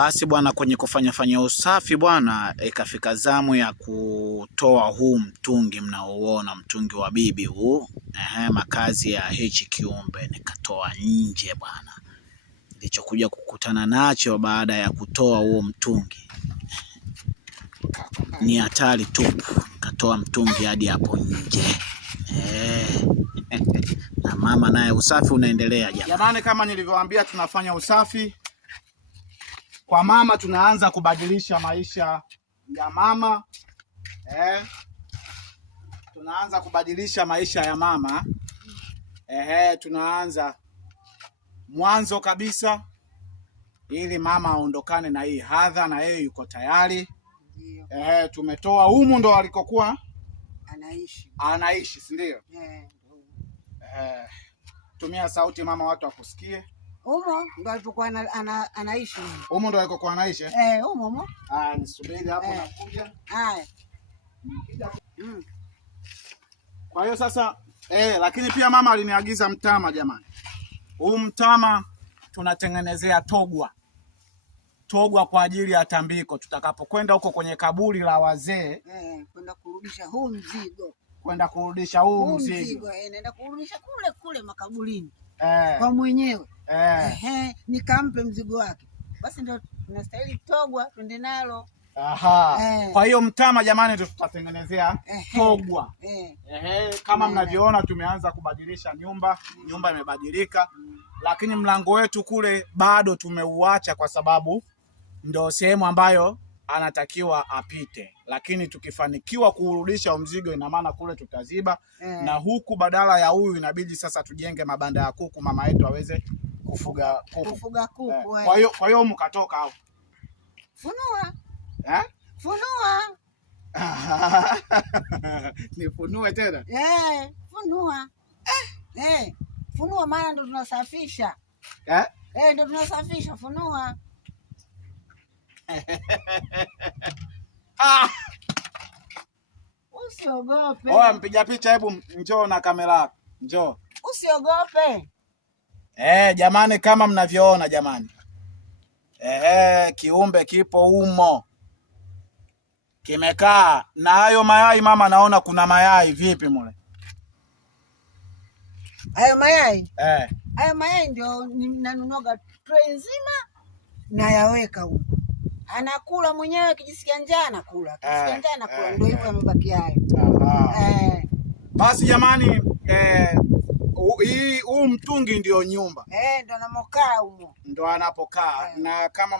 Basi bwana, kwenye kufanya usafi bwana, ikafika zamu ya kutoa huu mtungi mnaoona, mtungi wa bibi huu, makazi ya hichi kiumbe. Nikatoa nje bwana. Nilichokuja kukutana nacho baada ya kutoa huo mtungi ni hatari tupu. Nikatoa mtungi hadi hapo nje. Na mama naye usafi unaendelea jamani. Kama nilivyowaambia, tunafanya usafi kwa mama. Tunaanza kubadilisha maisha ya mama. Tunaanza kubadilisha maisha ya mama. Tunaanza mwanzo kabisa ili mama aondokane na hii hadha, na yeye yuko tayari. Tumetoa humu ndo alikokuwa anaishi, si ndio? Tumia sauti mama, watu wakusikie. Humo ndo alikokuwa anaishi. Humo ndo alikokuwa anaishi? Humo. Nisubiri hapo nakuja. Haya. Kwa hiyo sasa lakini pia mama aliniagiza mtama jamani. Huu mtama tunatengenezea togwa kwa ajili ya tambiko. Tutakapokwenda huko kwenye kaburi la wazee, kwenda kurudisha huu mzigo. Naenda kurudisha kule makaburini. Kwa mwenyewe. Nikampe mzigo wake. Basi ndio tunastahili togwa, twende nalo. Kwa hiyo mtama jamani tutatengenezea togwa. Kama mnavyoona tumeanza kubadilisha nyumba imebadilika, lakini mlango wetu kule bado tumeuacha kwa sababu ndio sehemu ambayo anatakiwa apite, lakini tukifanikiwa kuurudisha mzigo ina maana kule tutaziba. Na huku badala ya huyu inabidi sasa tujenge mabanda ya kuku, mama yetu aweze kufuga kuku. Kwa hiyo mkatoka hapo. Funua. Funua. Nifunue tena? Funua. Funua, maana ndo tunasafisha. Ndo tunasafisha, funua. Usiogope. Oya mpiga picha, hebu njoo na kamera yako. Njoo. Usiogope. Jamani, kama mnavyoona jamani. Kiumbe kipo humo. Kimekaa na hayo mayai mama, naona kuna mayai vipi mule? Hayo mayai? Hayo mayai ndio ninanunuaga tray nzima na yaweka huko. Anakula mwenyewe, akijisikia njaa anakula. Akijisikia njaa anakula, ndio hivyo amebaki hayo. Basi jamani, huu mtungi ndio nyumba. Ndio anamokaa humo. Ndio anapokaa. Na kama